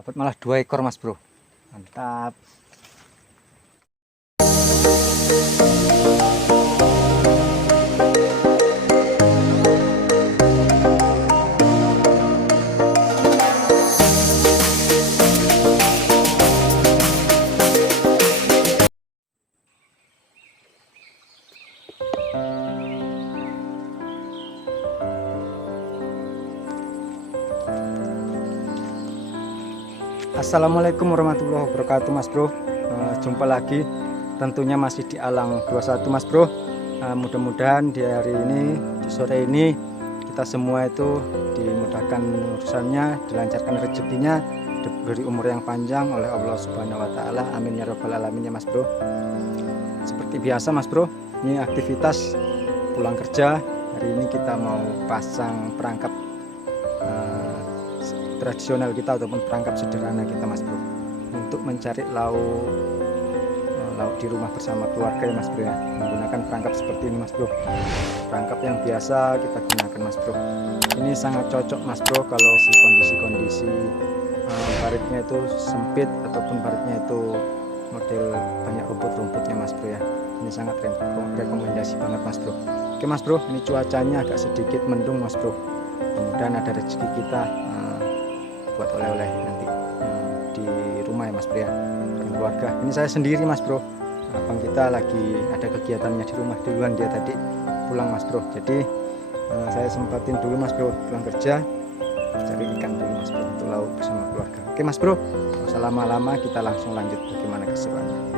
Dapat malah 2 ekor mas bro, mantap. Assalamualaikum warahmatullahi wabarakatuh mas bro. Jumpa lagi tentunya masih di Alang 21 mas bro. Mudah-mudahan di hari ini, di sore ini, kita semua itu dimudahkan urusannya, dilancarkan rezekinya, diberi umur yang panjang oleh Allah Subhanahu wa Ta'ala. Amin ya Rabbal Alamin ya mas bro. Seperti biasa mas bro, ini aktivitas pulang kerja. Hari ini kita mau pasang perangkap tradisional kita ataupun perangkap sederhana kita mas bro, untuk mencari lauk di rumah bersama keluarga ya mas bro ya, menggunakan perangkap seperti ini mas bro, perangkap yang biasa kita gunakan mas bro. Ini sangat cocok mas bro kalau si kondisi paritnya itu sempit ataupun paritnya itu model banyak rumput-rumputnya mas bro ya. Ini sangat rekomendasi banget mas bro. Oke mas bro, ini cuacanya agak sedikit mendung mas bro, mudah-mudahan ada rezeki kita buat oleh-oleh nanti di rumah ya mas bro ya, bareng keluarga. Ini saya sendiri mas bro, abang kita lagi ada kegiatannya di rumah duluan, dia tadi pulang mas bro, jadi saya sempatin dulu mas bro pulang kerja cari ikan dulu mas bro untuk lauk bersama keluarga. Oke mas bro, nggak usah lama-lama, kita langsung lanjut bagaimana keseruannya.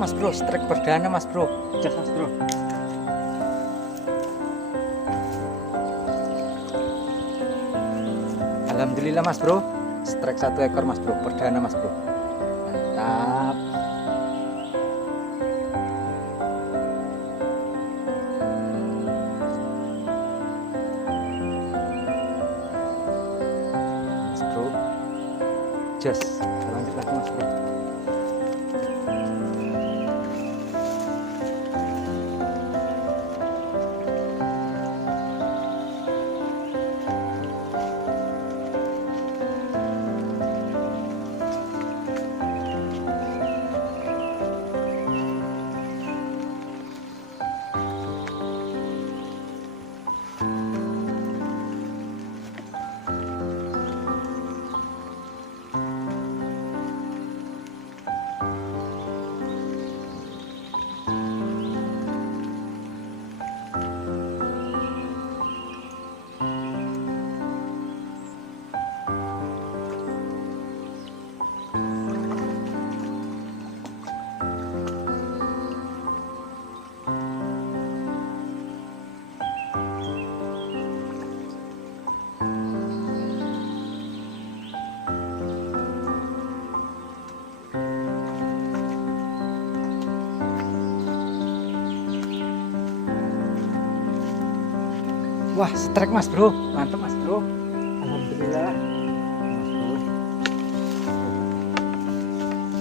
Mas bro, strike perdana mas bro, jas mas bro. Alhamdulillah mas bro, strike 1 ekor mas bro, perdana mas bro, mantap. Mas bro, jas, lanjut lagi mas bro. Wah, strike mas bro, mantap mas bro, alhamdulillah mas bro,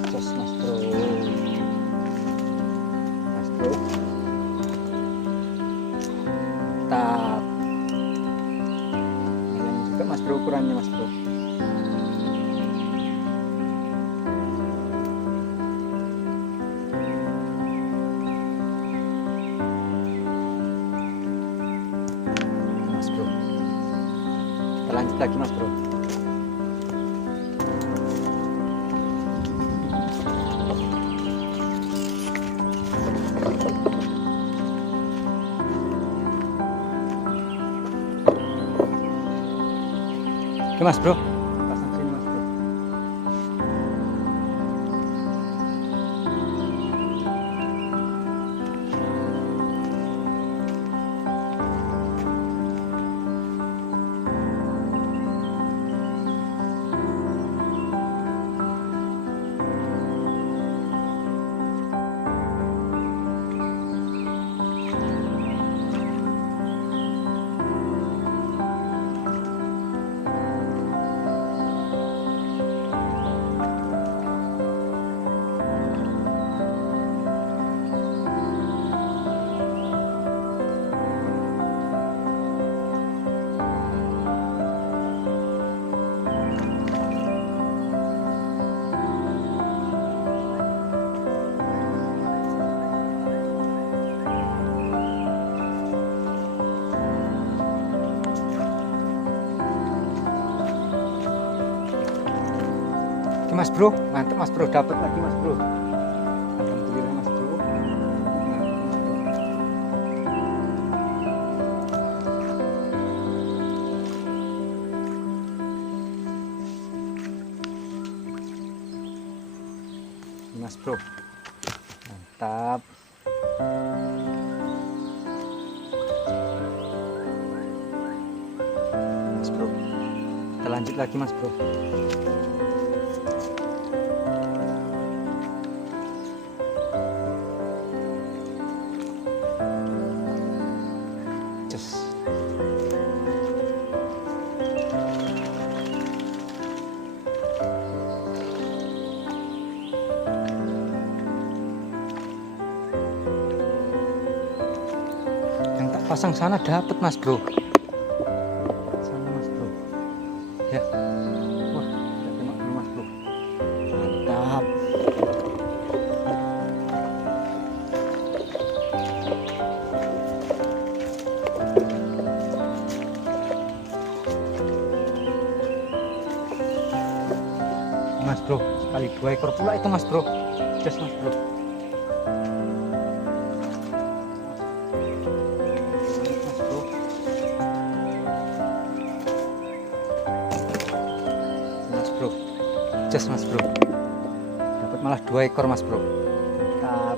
jos mas bro, mas bro. bro ukurannya mas bro. Mas bro, kita lanjut lagi mas bro. Oke mas bro, pasang sini mas bro. Oke mas bro, mantap mas bro, dapat lagi mas bro. Alhamdulillah mas bro. Mas bro, mantap. Mas bro, kita lanjut lagi mas bro. Yang tak pasang sana dapat mas bro. Sana mas bro. Ya. Wah, kita tembak dulu mas bro. Mantap. Mas bro, sekali 2 ekor pula itu mas bro. Just mas bro. Just mas bro, dapat malah 2 ekor mas bro. Mantap.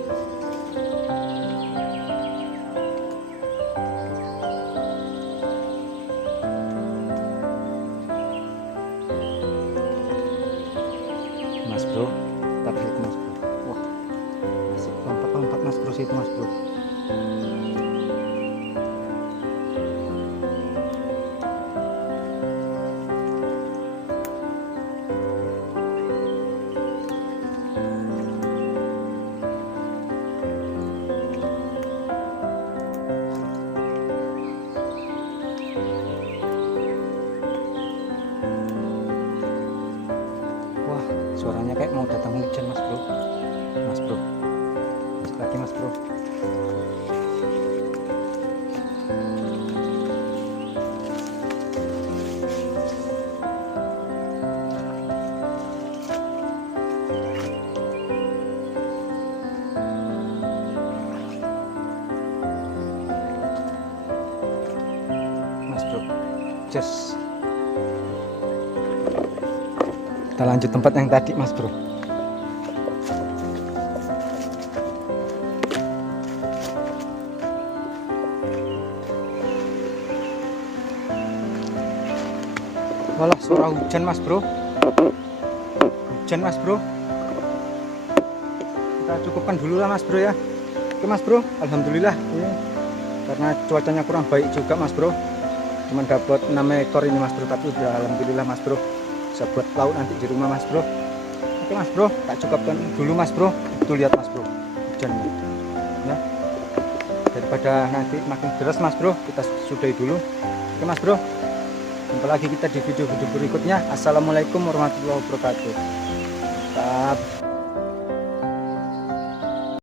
Mas bro, tapi itu mas bro. Wah, masih lompat-lompat mas bro situ mas bro. Suaranya kayak mau datang hujan mas bro. Mas bro, lanjut lagi mas bro. Mas bro, just kita lanjut tempat yang tadi mas bro. Walah, suara hujan mas bro. Hujan mas bro. Kita cukupkan dulu lah mas bro ya. Oke mas bro, alhamdulillah ini karena cuacanya kurang baik juga mas bro, cuman dapat 6 ekor ini mas bro, tapi udah alhamdulillah mas bro, bisa buat lauk nanti di rumah mas bro. Oke mas bro, tak cukupkan dulu mas bro. Tuh lihat mas bro, hujannya ya, daripada nanti makin deras mas bro, kita sudahi dulu. Oke mas bro, Jumpa lagi kita di video-video berikutnya. Assalamualaikum warahmatullahi wabarakatuh. Mantap.